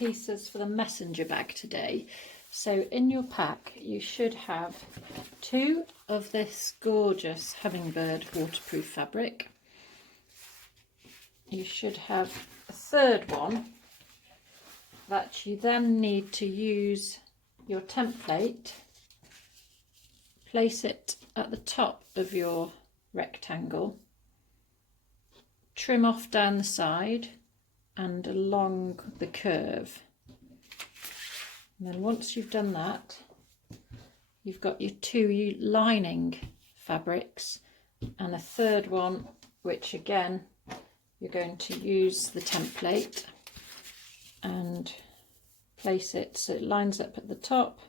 pieces for the messenger bag today. So in your pack you should have 2 of this gorgeous hummingbird waterproof fabric. You should have a third one that you then need to use your template, place it at the top of your rectangle, trim off down the side and along the curve. And then once you've done that, you've got your 2 lining fabrics and a third one, which again you're going to use the template and place it so it lines up at the top,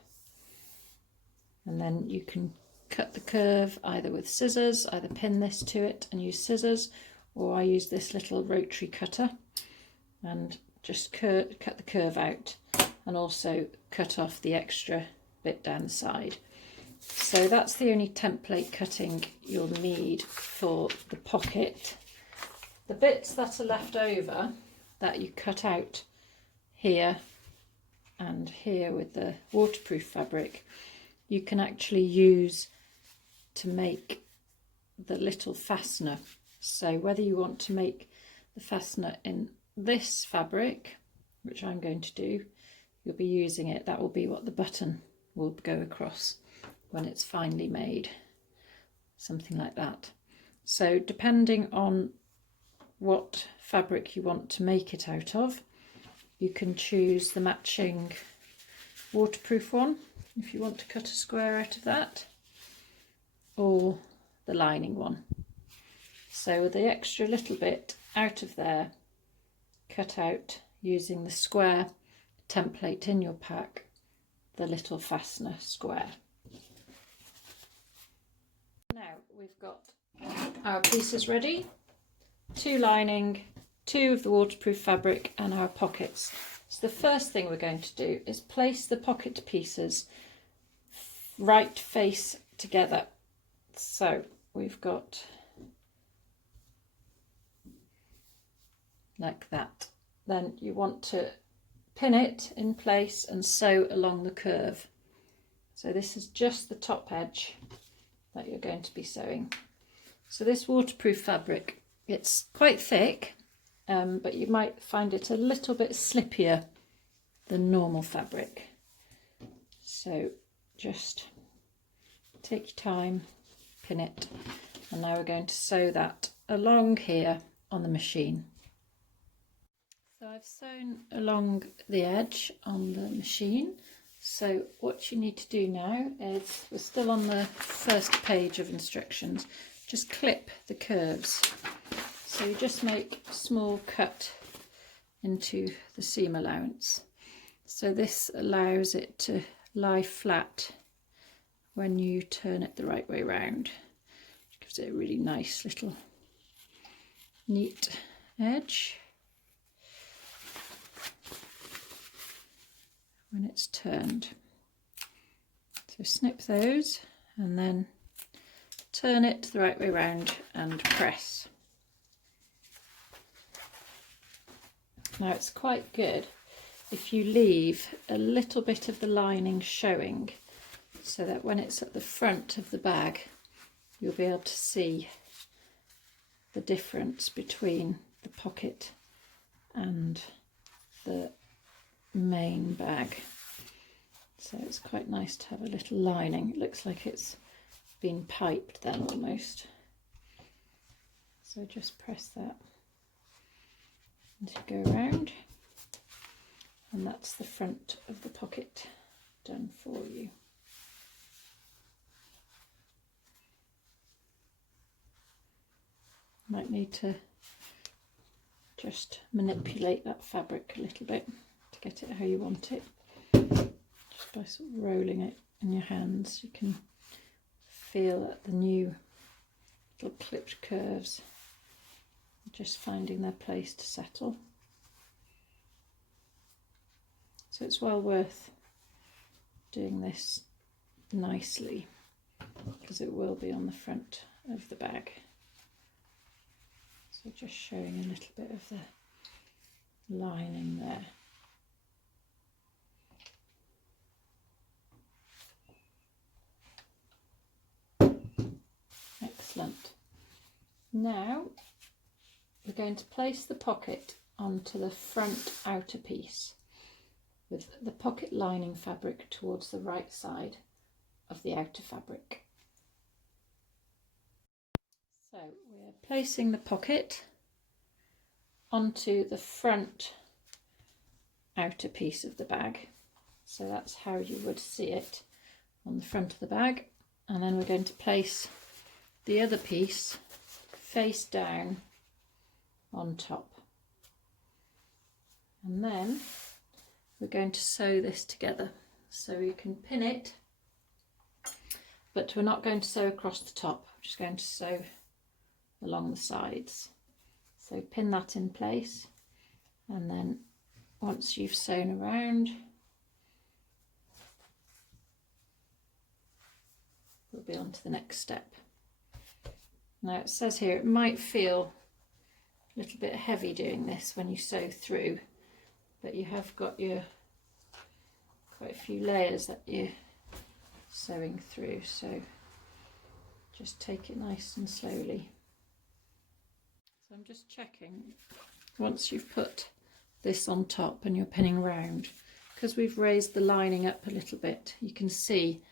and then you can cut the curve either with scissors, either pin this to it and use scissors, or I use this little rotary cutter and just cut the curve out and also cut off the extra bit down the side. So that's the only template cutting you'll need for the pocket. The bits that are left over that you cut out here and here with the waterproof fabric, you can actually use to make the little fastener. So whether you want to make the fastener in this fabric, which I'm going to do, you'll be using it, that will be what the button will go across when it's finally made, something like that. So depending on what fabric you want to make it out of, you can choose the matching waterproof one if you want to cut a square out of that, or the lining one. So the extra little bit out of there, cut out using the square template in your pack, the little fastener square. Now we've got our pieces ready, 2 lining, 2 of the waterproof fabric and our pockets. So the first thing we're going to do is place the pocket pieces right face together. So we've got like that. Then you want to pin it in place and sew along the curve. So this is just the top edge that you're going to be sewing. So this waterproof fabric, it's quite thick, but you might find it a little bit slippier than normal fabric. So just take your time, pin it, and now we're going to sew that along here on the machine. So I've sewn along the edge on the machine. So what you need to do now is, we're still on the first page of instructions, just clip the curves. So you just make a small cut into the seam allowance. So this allows it to lie flat when you turn it the right way round. It gives it a really nice little neat edge when it's turned. So snip those and then turn it the right way round and press. Now it's quite good if you leave a little bit of the lining showing, so that when it's at the front of the bag you'll be able to see the difference between the pocket and the main bag. So it's quite nice to have a little lining. It looks like it's been piped then almost. So just press that and you go around, and that's the front of the pocket done for you. Might need to just manipulate that fabric a little bit to get it how you want it. Just by sort of rolling it in your hands, you can feel that the new little clipped curves are just finding their place to settle. So it's well worth doing this nicely, because it will be on the front of the bag. So just showing a little bit of the lining there. Now we're going to place the pocket onto the front outer piece with the pocket lining fabric towards the right side of the outer fabric. So we're placing the pocket onto the front outer piece of the bag. So that's how you would see it on the front of the bag. And then we're going to place the other piece face down on top. And then we're going to sew this together. So you can pin it, but we're not going to sew across the top. We're just going to sew along the sides. So pin that in place, and then once you've sewn around, we'll be on to the next step. Now it says here it might feel a little bit heavy doing this when you sew through, but you have got your quite a few layers that you're sewing through, so just take it nice and slowly. So I'm just checking, once you've put this on top and you're pinning round, because we've raised the lining up a little bit, you can see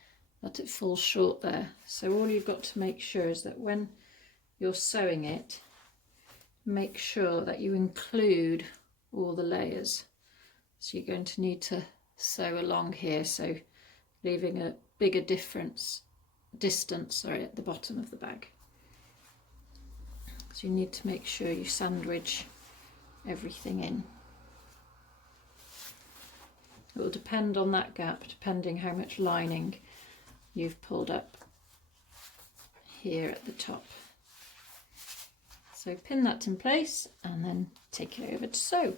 that it falls short there. So all you've got to make sure is that when you're sewing it, make sure that you include all the layers. So you're going to need to sew along here, so leaving a bigger distance at the bottom of the bag. So you need to make sure you sandwich everything in. It will depend on that gap, depending how much lining you've pulled up here at the top. So pin that in place and then take it over to sew.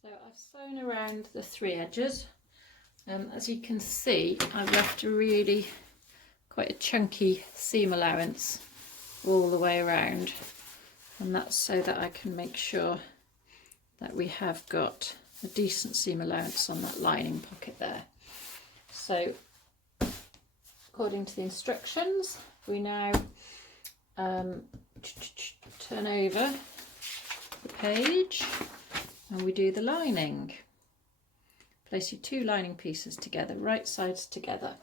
So I've sewn around the 3 edges. As you can see, I've left quite a chunky seam allowance all the way around, and that's so that I can make sure that we have got a decent seam allowance on that lining pocket there. So according to the instructions, we now turn over the page and we do the lining. Place your 2 lining pieces together, right sides together.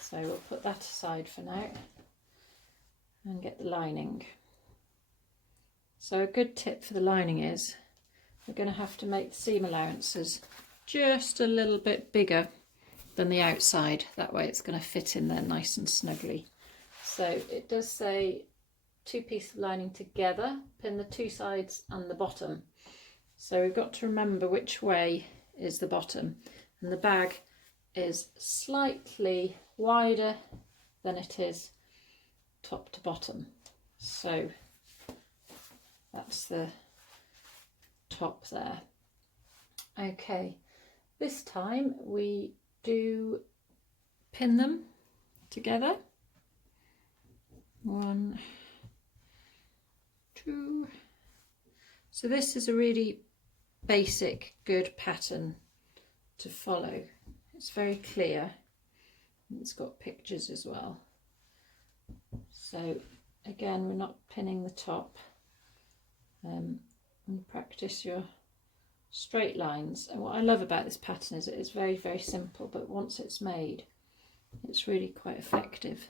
So we'll put that aside for now and get the lining. So a good tip for the lining is we're going to have to make the seam allowances just a little bit bigger than the outside. That way it's going to fit in there nice and snugly. So it does say 2 pieces of lining together, pin the 2 sides and the bottom. So we've got to remember which way is the bottom, and the bag is slightly wider than it is top to bottom. So that's the top there. Okay, this time we do pin them together. 1, 2. So this is a really basic, good pattern to follow. It's very clear. It's got pictures as well. So again, we're not pinning the top. And practice your straight lines. And what I love about this pattern is it is very, very simple, but once it's made, it's really quite effective.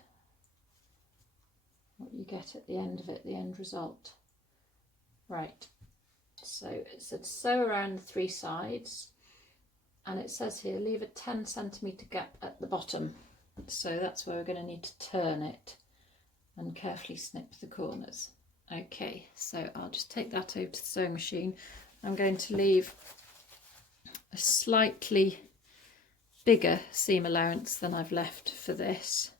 What you get at the end of it, the end result. Right, so it said sew around the 3 sides, and it says here leave a 10 centimetre gap at the bottom. So that's where we're going to need to turn it and carefully snip the corners. Okay, so I'll just take that over to the sewing machine. I'm going to leave a slightly bigger seam allowance than I've left for this.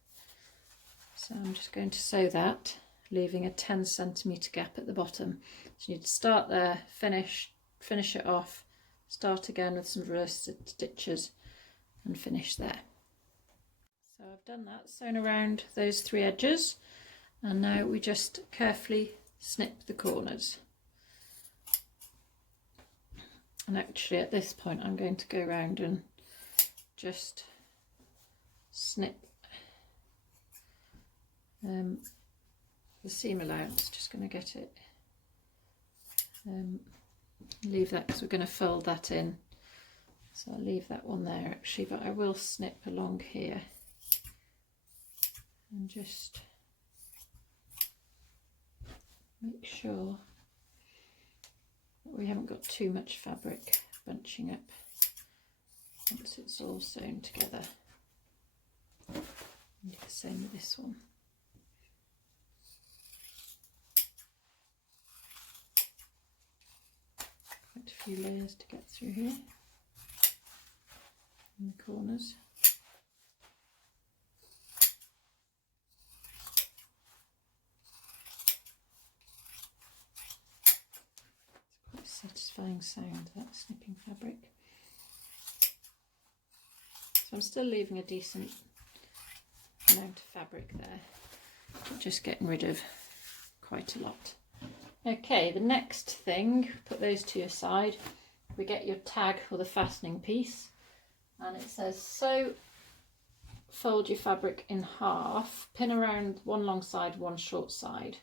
So I'm just going to sew that, leaving a 10 centimetre gap at the bottom. So you need to start there, finish it off, start again with some reverse stitches and finish there. So I've done that, sewn around those 3 edges, and now we just carefully snip the corners. And actually at this point I'm going to go around and just snip the seam allowance. Just going to get it, leave that because we're going to fold that in. So I'll leave that one there actually, but I will snip along here and just make sure that we haven't got too much fabric bunching up once it's all sewn together. And do the same with this one. Quite a few layers to get through here in the corners. It's quite a satisfying sound, that snipping fabric. So I'm still leaving a decent amount of fabric there, but just getting rid of quite a lot. Okay, the next thing, put those to your side, we get your tag or the fastening piece, and it says sew, fold your fabric in half, pin around one long side, one short side.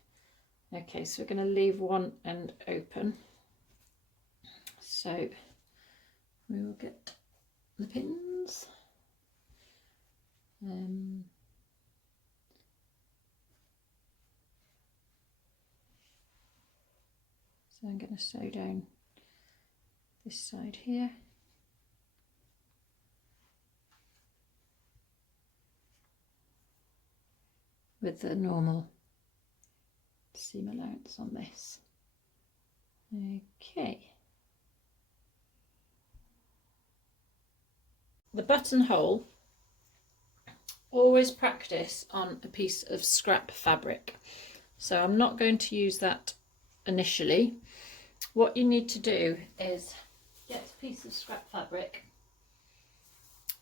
Okay, so we're going to leave one end open, so we will get the pins. So I'm going to sew down this side here. With the normal seam allowance on this. Okay. The buttonhole, always practice on a piece of scrap fabric. So I'm not going to use that initially. What you need to do is get a piece of scrap fabric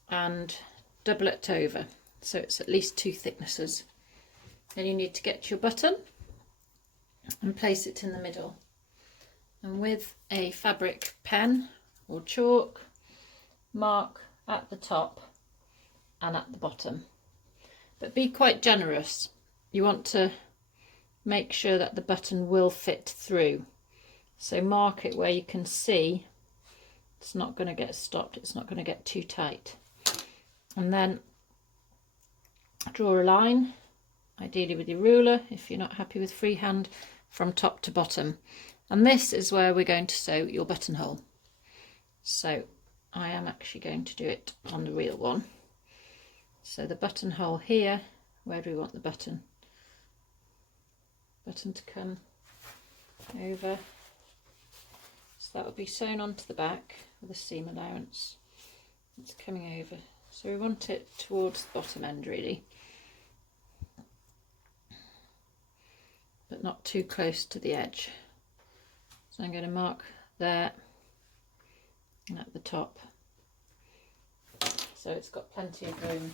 and double it over so it's at least 2 thicknesses. Then you need to get your button and place it in the middle, and with a fabric pen or chalk, mark at the top and at the bottom, but be quite generous. You want to make sure that the button will fit through, so mark it where you can see it's not going to get stopped, it's not going to get too tight, and then draw a line, ideally with your ruler if you're not happy with freehand, from top to bottom, and this is where we're going to sew your buttonhole. So I am actually going to do it on the real one. So the buttonhole here, where do we want the button to come over? So that will be sewn onto the back with a seam allowance. It's coming over, so we want it towards the bottom end really, but not too close to the edge. So I'm going to mark there and at the top, so it's got plenty of room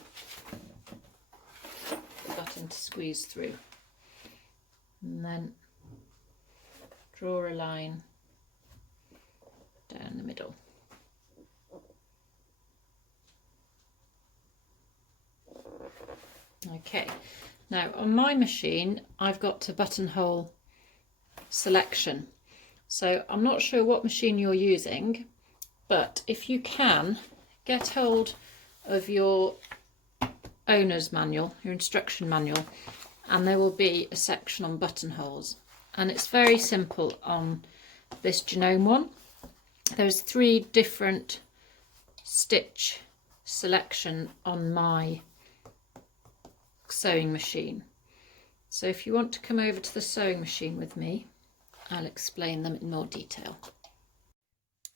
for the button to squeeze through, and then draw a line down the middle. Okay, now on my machine I've got a buttonhole selection, so I'm not sure what machine you're using, but if you can, get hold of your owner's manual, your instruction manual, and there will be a section on buttonholes, and it's very simple on this Genome one. There's 3 different stitch selection on my sewing machine, so if you want to come over to the sewing machine with me, I'll explain them in more detail.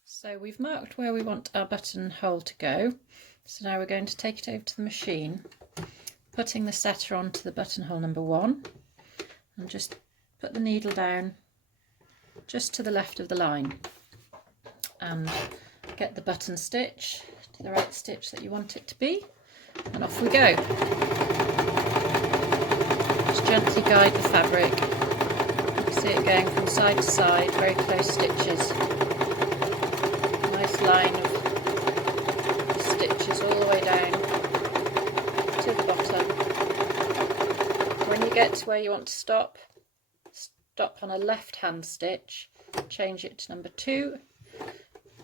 So we've marked where we want our buttonhole to go, so now we're going to take it over to the machine, putting the setter onto the buttonhole number 1, and just put the needle down just to the left of the line and get the button stitch to the right stitch that you want it to be, and off we go. Just gently guide the fabric. You can see it going from side to side, very close stitches. Nice line of stitches all the way down to the bottom. When you get to where you want to stop, stop on a left hand stitch, change it to number 2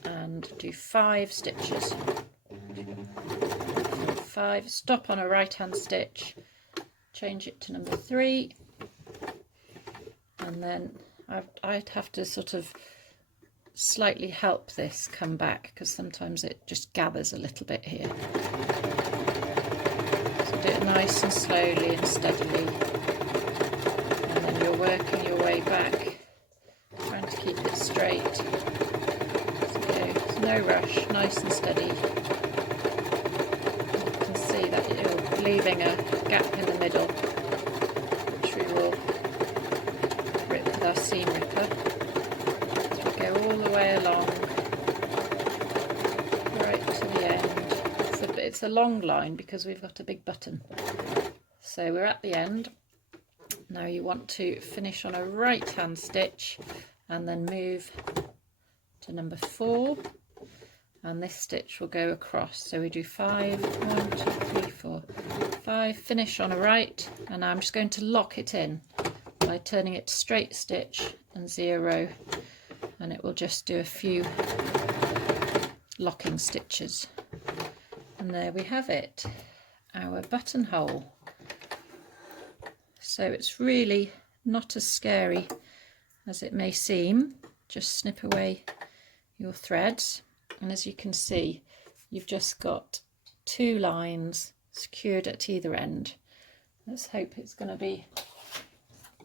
and do 5 stitches. 5, stop on a right hand stitch, change it to number 3, and then I'd have to sort of slightly help this come back because sometimes it just gathers a little bit here. So do it nice and slowly and steadily, and then you're working your way back, trying to keep it straight. So there's no rush, nice and steady. You can see that you're leaving a gap in the middle, which we will rip with our seam ripper. Go all the way along, right to the end. It's a long line because we've got a big button. So we're at the end. Now you want to finish on a right hand stitch and then move to number 4, and this stitch will go across. So we do 5, 1, 2, 3, 4, 5, finish on a right, and I'm just going to lock it in by turning it to straight stitch and 0. And it will just do a few locking stitches, and there we have it, our buttonhole. So it's really not as scary as it may seem. Just snip away your threads, and as you can see, you've just got 2 lines secured at either end. Let's hope it's going to be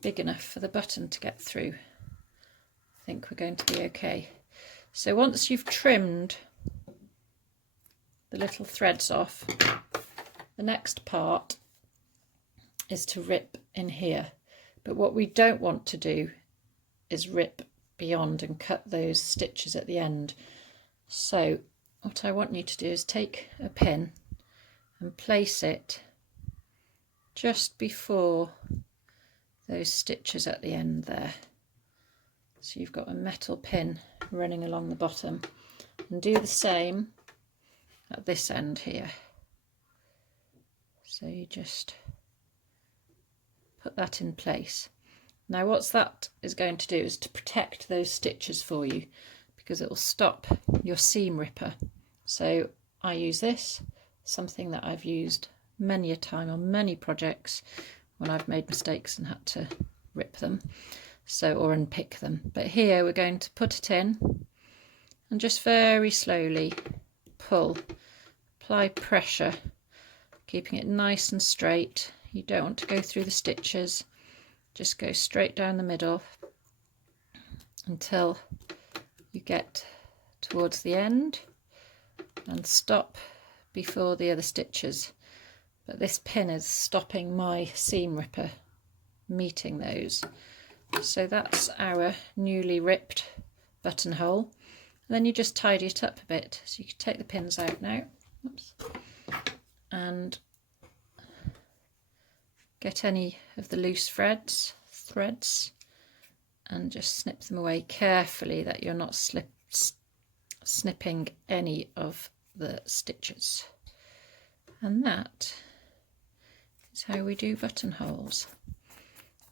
big enough for the button to get through. I think we're going to be okay. So once you've trimmed the little threads off, the next part is to rip in here. But what we don't want to do is rip beyond and cut those stitches at the end. So what I want you to do is take a pin and place it just before those stitches at the end there. So you've got a metal pin running along the bottom, and do the same at this end here. So you just put that in place. Now what that is going to do is to protect those stitches for you, because it will stop your seam ripper. So I use this, something that I've used many a time on many projects when I've made mistakes and had to rip them. Or unpick them. But here we're going to put it in and just very slowly pull, apply pressure, keeping it nice and straight. You don't want to go through the stitches, just go straight down the middle until you get towards the end and stop before the other stitches. But this pin is stopping my seam ripper meeting those. So that's our newly ripped buttonhole. And then you just tidy it up a bit. So you can take the pins out now. Oops. And get any of the loose threads and just snip them away carefully, that you're not snipping any of the stitches. And that is how we do buttonholes.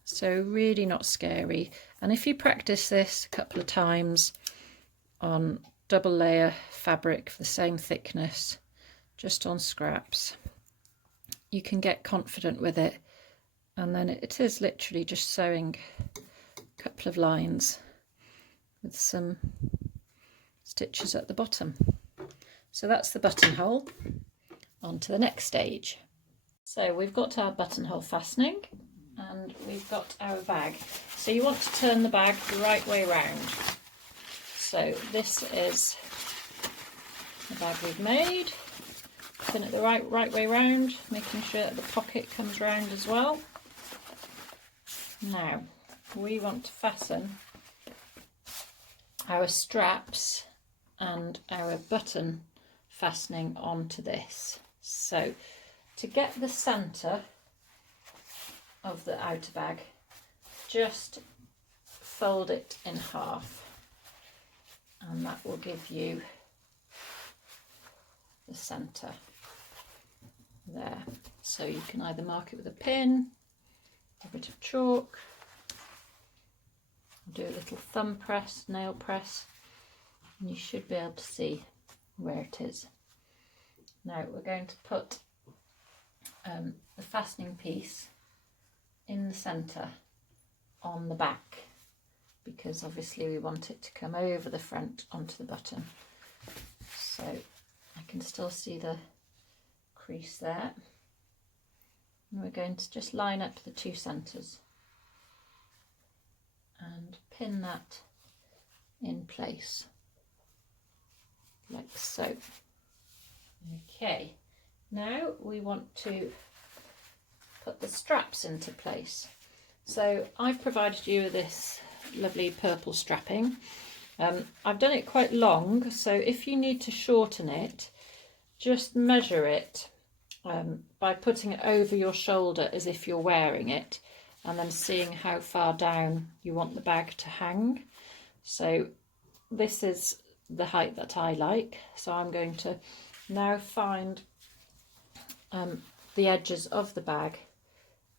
So really not scary, and if you practice this a couple of times on double layer fabric for the same thickness, just on scraps, you can get confident with it, and then it is literally just sewing a couple of lines with some stitches at the bottom. So that's the buttonhole. On to the next stage. So we've got our buttonhole fastening, and we've got our bag. So you want to turn the bag the right way round. So this is the bag we've made. Turn it the right way round, making sure that the pocket comes round as well. Now we want to fasten our straps and our button fastening onto this. So to get the centre of the outer bag, just fold it in half, and that will give you the centre there. So you can either mark it with a pin, a bit of chalk, do a little thumb press, nail press, and you should be able to see where it is. Now we're going to put the fastening piece in the centre on the back, because obviously we want it to come over the front onto the button. So I can still see the crease there. And we're going to just line up the two centres and pin that in place like so. Okay, now we want to put the straps into place. So I've provided you with this lovely purple strapping. I've done it quite long, so if you need to shorten it, just measure it by putting it over your shoulder as if you're wearing it, and then seeing how far down you want the bag to hang. So this is the height that I like, so I'm going to now find the edges of the bag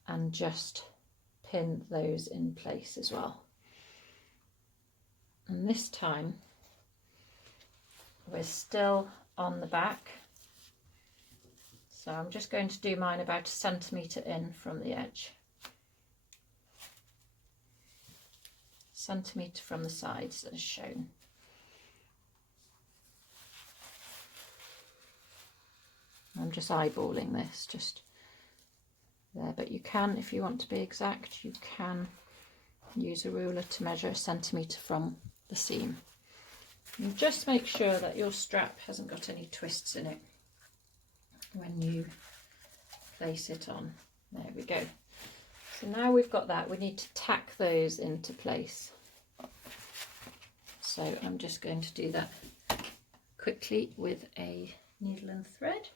and just pin those in place as well. And this time we're still on the back, so I'm just going to do mine about 1 centimetre in from the edge, 1 centimetre from the sides as shown. I'm just eyeballing this, just there, but you can, if you want to be exact, you can use a ruler to measure 1 centimetre from the seam. And just make sure that your strap hasn't got any twists in it when you place it on. There we go. So now we've got that, we need to tack those into place. So I'm just going to do that quickly with a needle and thread.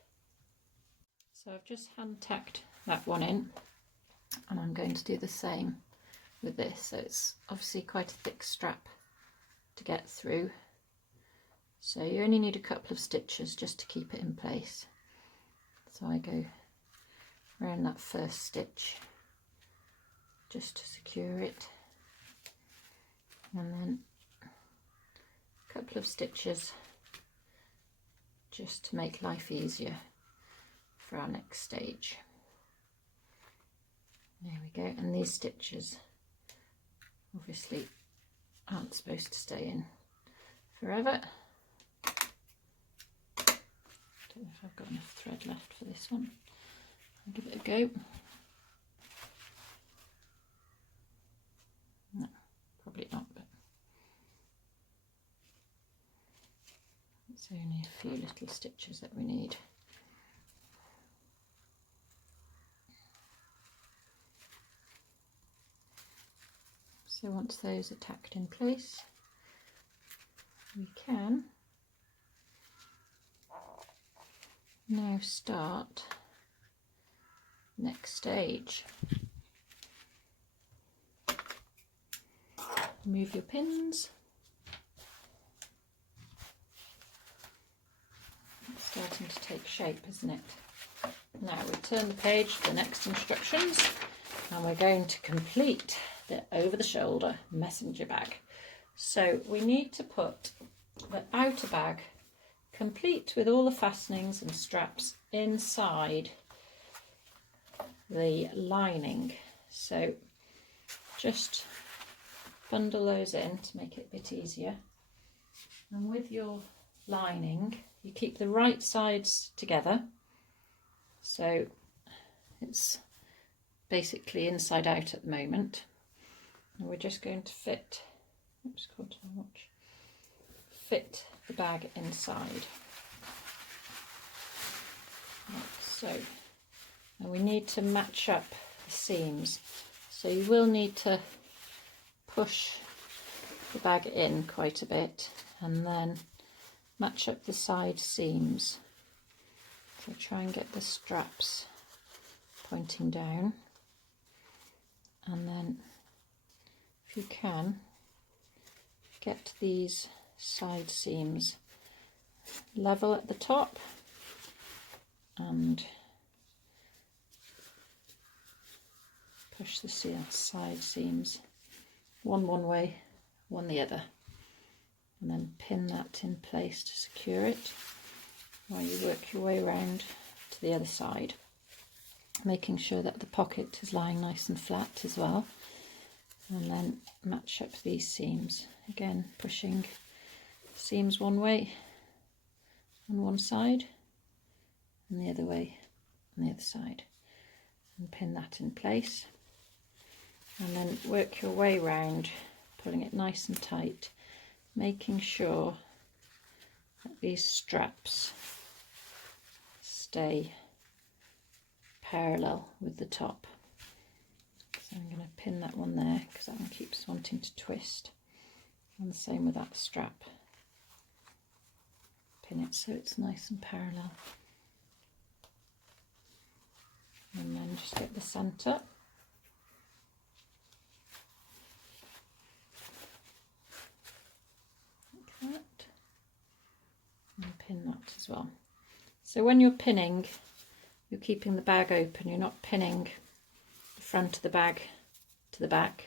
So I've just hand tacked that one in, and I'm going to do the same with this. So it's obviously quite a thick strap to get through, so you only need a couple of stitches just to keep it in place. So I go around that first stitch just to secure it, and then a couple of stitches just to make life easier for our next stage. There we go, and these stitches obviously aren't supposed to stay in forever. Don't know if I've got enough thread left for this one. I'll give it a go. No, probably not, but it's only a few little stitches that we need. So once those are tacked in place, we can now start next stage. Remove your pins. It's starting to take shape, isn't it? Now we turn the page to the next instructions, and we're going to complete the over the shoulder messenger bag. So we need to put the outer bag, complete with all the fastenings and straps, inside the lining. So just bundle those in to make it a bit easier, and with your lining you keep the right sides together, so it's basically inside out at the moment. And we're just going to fit, oops, caught my watch, fit the bag inside, like so. And we need to match up the seams, so you will need to push the bag in quite a bit and then match up the side seams. So try and get the straps pointing down, and then if you can, get these side seams level at the top and push the side seams one way one the other, and then pin that in place to secure it while you work your way around to the other side, making sure that the pocket is lying nice and flat as well, and then match up these seams, again pushing seams one way on one side and the other way on the other side, and pin that in place, and then work your way round, pulling it nice and tight, making sure that these straps stay parallel with the top. So I'm going to pin that one there because that one keeps wanting to twist, and the same with that strap. Pin it so it's nice and parallel, and then just get the centre. Like that, and pin that as well. So when you're pinning, you're keeping the bag open, you're not pinning the front of the bag to the back,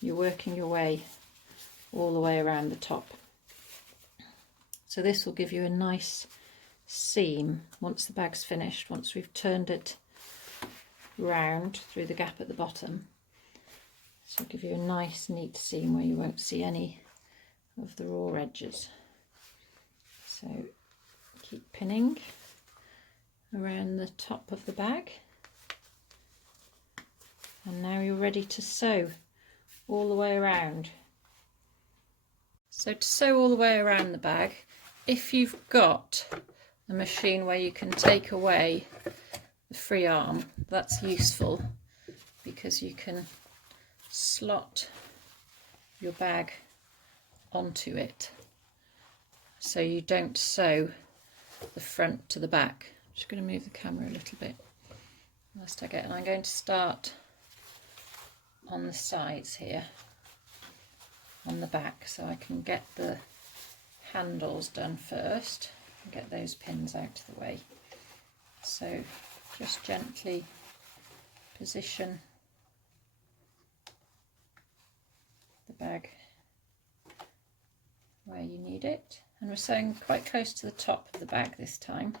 you're working your way all the way around the top. So this will give you a nice seam once the bag's finished, once we've turned it round through the gap at the bottom. So it'll give you a nice neat seam where you won't see any of the raw edges. So keep pinning around the top of the bag, and now you're ready to sew all the way around. So to sew all the way around the bag, if you've got a machine where you can take away the free arm, that's useful because you can slot your bag onto it so you don't sew the front to the back. I'm just going to move the camera a little bit whilst I get, and I'm going to start on the sides here on the back so I can get the handles done first and get those pins out of the way. So just gently position the bag where you need it, and we're sewing quite close to the top of the bag this time.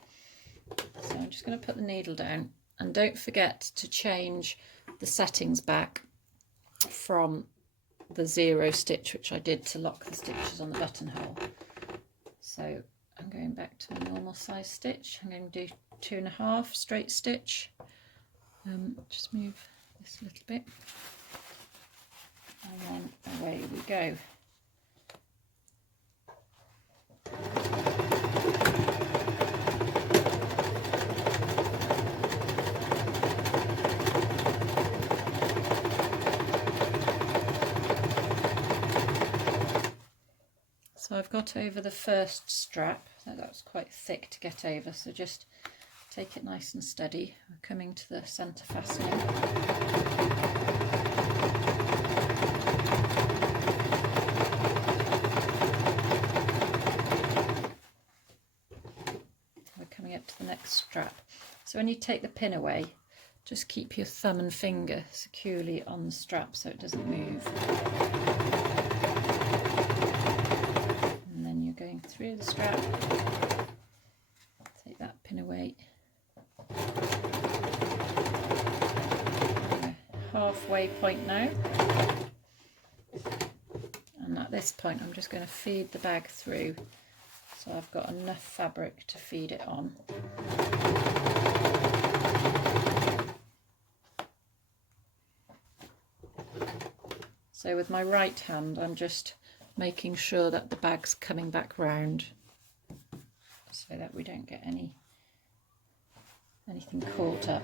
So I'm just going to put the needle down, and don't forget to change the settings back from the 0 stitch which I did to lock the stitches on the buttonhole. So I'm going back to my normal size stitch. I'm going to do 2.5 straight stitch. Just move this a little bit, and then away we go. So I've got over the first strap, so that was quite thick to get over, so just take it nice and steady. We're coming to the centre fastening. We're coming up to the next strap. So when you take the pin away, just keep your thumb and finger securely on the strap so it doesn't move. Going through the strap, take that pin away, halfway point now, and at this point I'm just going to feed the bag through so I've got enough fabric to feed it on. So with my right hand I'm just making sure that the bag's coming back round so that we don't get anything caught up.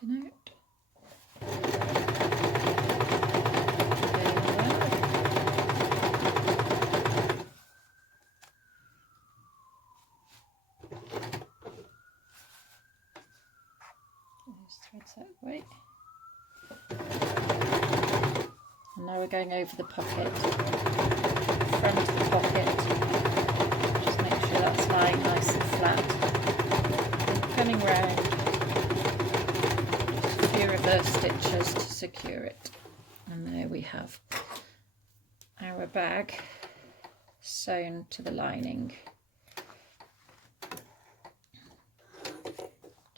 Pin out. Those threads that way. And now we're going over the pocket, front of the pocket, just make sure that's lying nice and flat. And coming round, just a few reverses spur stitches to secure it. And there we have our bag sewn to the lining.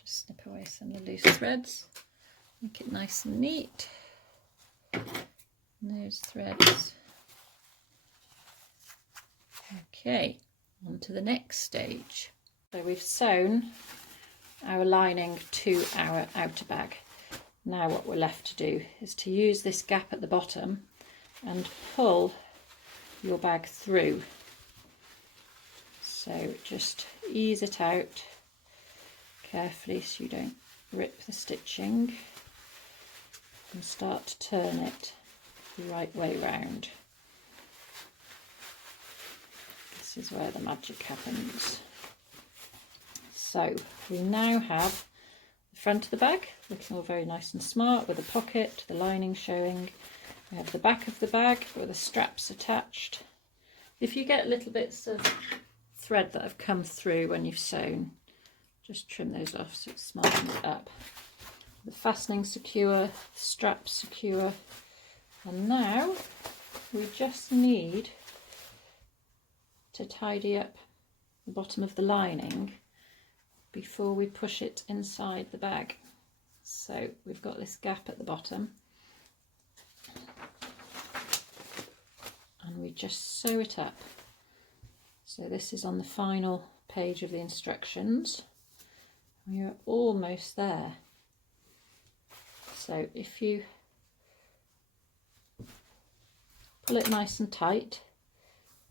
Just snip away some of the loose threads, make it nice and neat. And those threads. Okay, on to the next stage. So we've sewn our lining to our outer bag. Now what we're left to do is to use this gap at the bottom and pull your bag through. So just ease it out carefully so you don't rip the stitching, and start to turn it the right way round. This is where the magic happens. So we now have the front of the bag looking all very nice and smart with a pocket, the lining showing. We have the back of the bag where the straps attached. If you get little bits of thread that have come through when you've sewn, just trim those off so it smartens it up. The fastening secure, the straps secure, and now we just need to tidy up the bottom of the lining before we push it inside the bag. So we've got this gap at the bottom and we just sew it up. So this is on the final page of the instructions. We are almost there. So if you pull it nice and tight,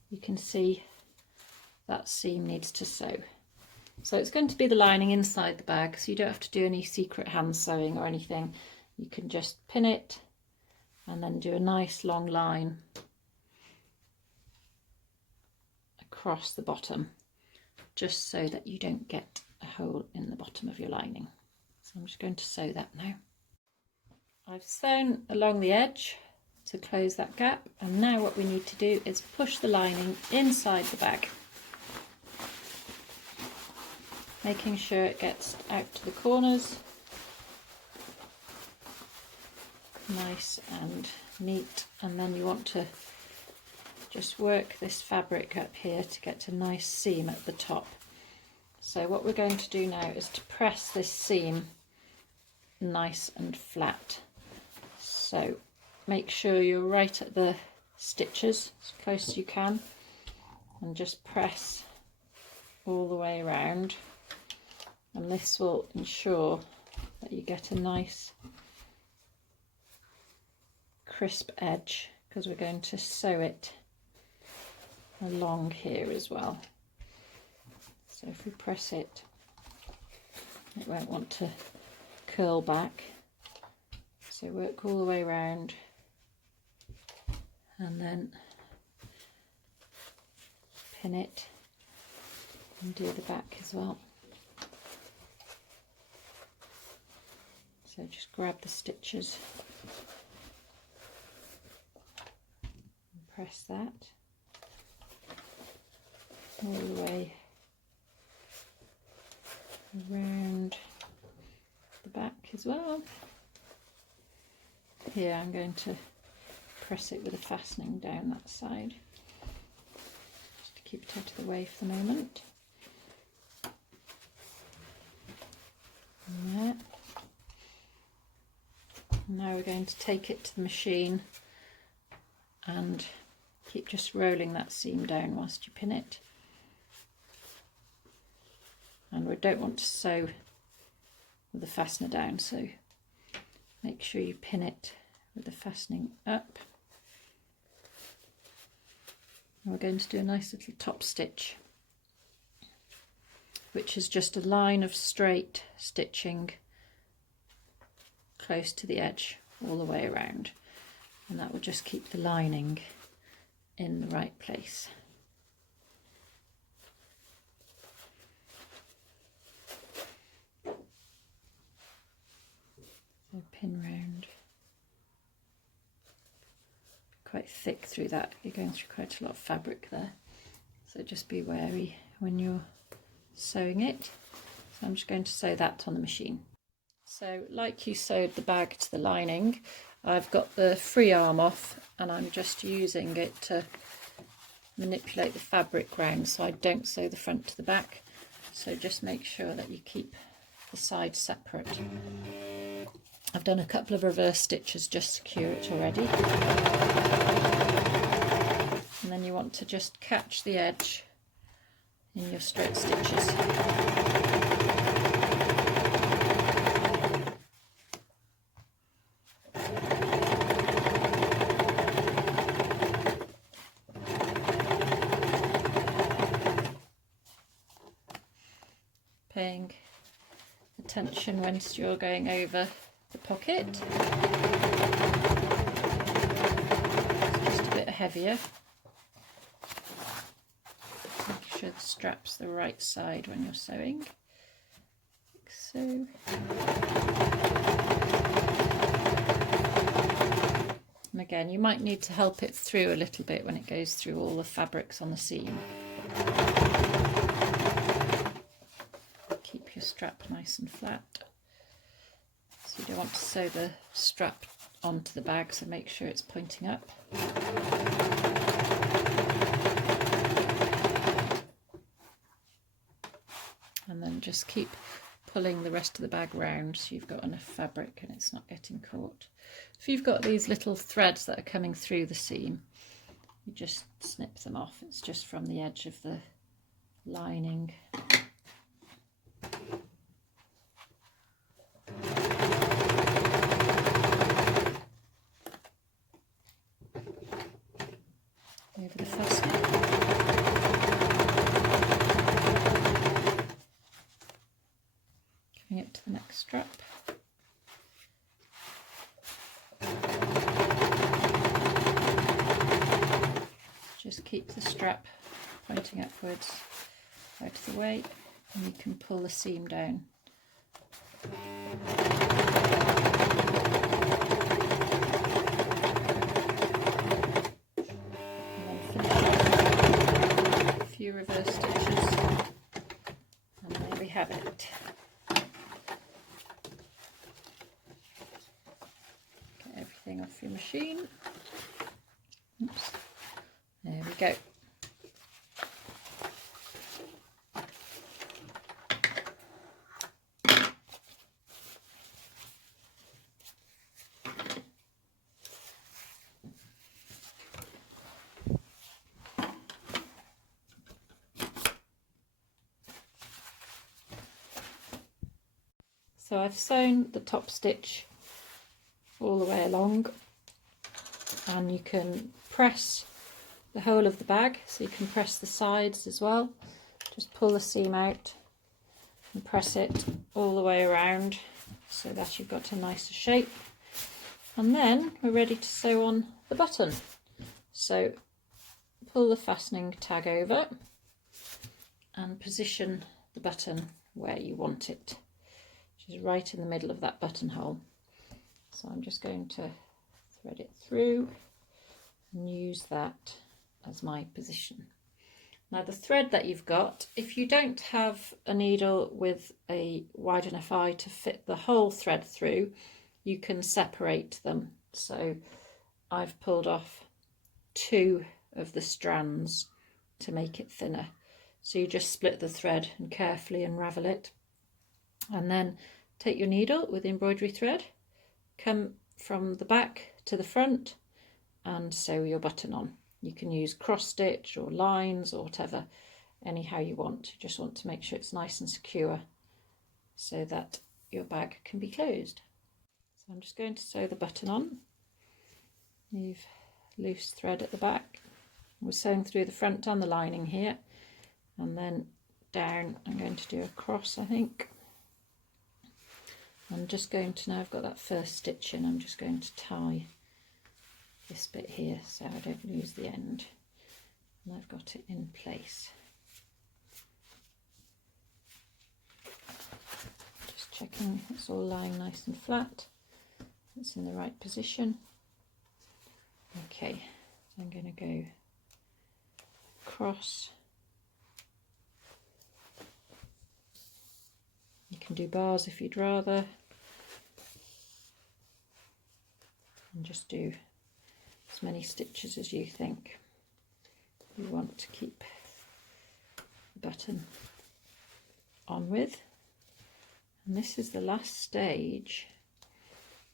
you can see that seam needs to sew. So it's going to be the lining inside the bag, so you don't have to do any secret hand sewing or anything. You can just pin it and then do a nice long line across the bottom, just so that you don't get a hole in the bottom of your lining. So I'm just going to sew that now. I've sewn along the edge to close that gap, and now what we need to do is push the lining inside the bag, making sure it gets out to the corners nice and neat. And then you want to just work this fabric up here to get a nice seam at the top. So what we're going to do now is to press this seam nice and flat. So make sure you're right at the stitches as close as you can, and just press all the way around, and this will ensure that you get a nice crisp edge, because we're going to sew it along here as well. So if we press it, it won't want to curl back. So work all the way around and then pin it and do the back as well. So just grab the stitches and press that all the way around the back as well. Here I'm going to press it with a fastening down that side, just to keep it out of the way for the moment. And there. Now we're going to take it to the machine and keep just rolling that seam down whilst you pin it. And we don't want to sew with the fastener down, so make sure you pin it with the fastening up. And we're going to do a nice little top stitch, which is just a line of straight stitching close to the edge all the way around, and that will just keep the lining in the right place. So pin round, quite thick through that, you're going through quite a lot of fabric there, so just be wary when you're sewing it. So I'm just going to sew that on the machine. So like you sewed the bag to the lining, I've got the free arm off and I'm just using it to manipulate the fabric round so I don't sew the front to the back. So just make sure that you keep the sides separate. I've done a couple of reverse stitches just to secure it already. And then you want to just catch the edge in your straight stitches. Paying attention once you're going over the pocket. It's just a bit heavier. Make sure the strap's the right side when you're sewing, like so. And again, you might need to help it through a little bit when it goes through all the fabrics on the seam. Keep your strap nice and flat. So you don't want to sew the strap onto the bag, so make sure it's pointing up. And then just keep pulling the rest of the bag round so you've got enough fabric and it's not getting caught. If you've got these little threads that are coming through the seam, you just snip them off. It's just from the edge of the lining. Over the fastening. Coming up to the next strap. Just keep the strap pointing upwards out of the way and you can pull the seam down. Few reverse stitches and there we have it. Get everything off your machine. Oops. There we go. So I've sewn the top stitch all the way along, and you can press the whole of the bag, so you can press the sides as well. Just pull the seam out and press it all the way around so that you've got a nicer shape. And then we're ready to sew on the button. So pull the fastening tag over and position the button where you want it, which is right in the middle of that buttonhole. So I'm just going to thread it through and use that as my position. Now the thread that you've got, if you don't have a needle with a wide enough eye to fit the whole thread through, you can separate them. So I've pulled off 2 of the strands to make it thinner. So you just split the thread and carefully unravel it, and then take your needle with embroidery thread, come from the back to the front and sew your button on. You can use cross stitch or lines or whatever, anyhow you want. You just want to make sure it's nice and secure so that your bag can be closed. So I'm just going to sew the button on. Leave loose thread at the back. We're sewing through the front and the lining here, and then down I'm going to do a cross, I think. I'm just going to, now I've got that first stitch in, I'm just going to tie this bit here so I don't lose the end, and I've got it in place. Just checking it's all lying nice and flat, it's in the right position. Okay, so I'm going to go across. You can do bars if you'd rather, and just do as many stitches as you think you want to keep the button on with. And this is the last stage.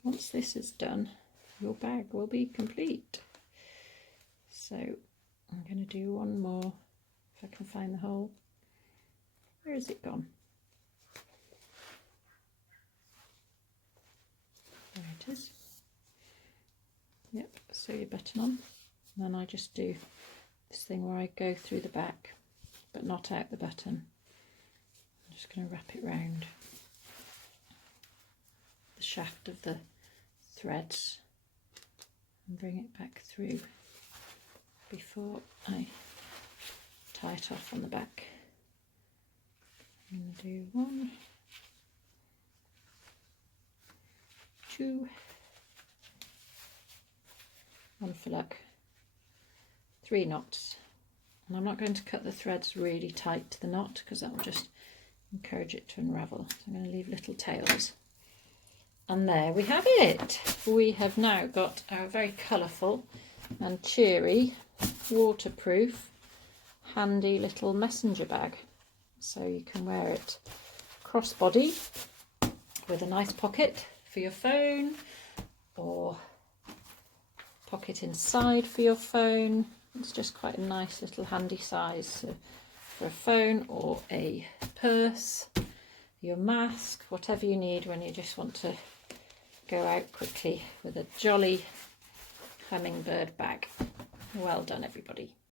Once this is done, your bag will be complete. So I'm going to do one more, if I can find the hole. Where has it gone? There it is. Yep, sew your button on. And then I just do this thing where I go through the back, but not out the button. I'm just going to wrap it round the shaft of the threads and bring it back through before I tie it off on the back. I'm going to do 1, 2, 1 for luck, 3 knots. And I'm not going to cut the threads really tight to the knot because that will just encourage it to unravel. So I'm going to leave little tails. And there we have it. We have now got our very colourful and cheery, waterproof, handy little messenger bag. So you can wear it crossbody with a nice pocket for your phone, or pocket inside for your phone. It's just quite a nice little handy size for a phone or a purse, your mask, whatever you need when you just want to go out quickly with a jolly hummingbird bag. Well done, everybody.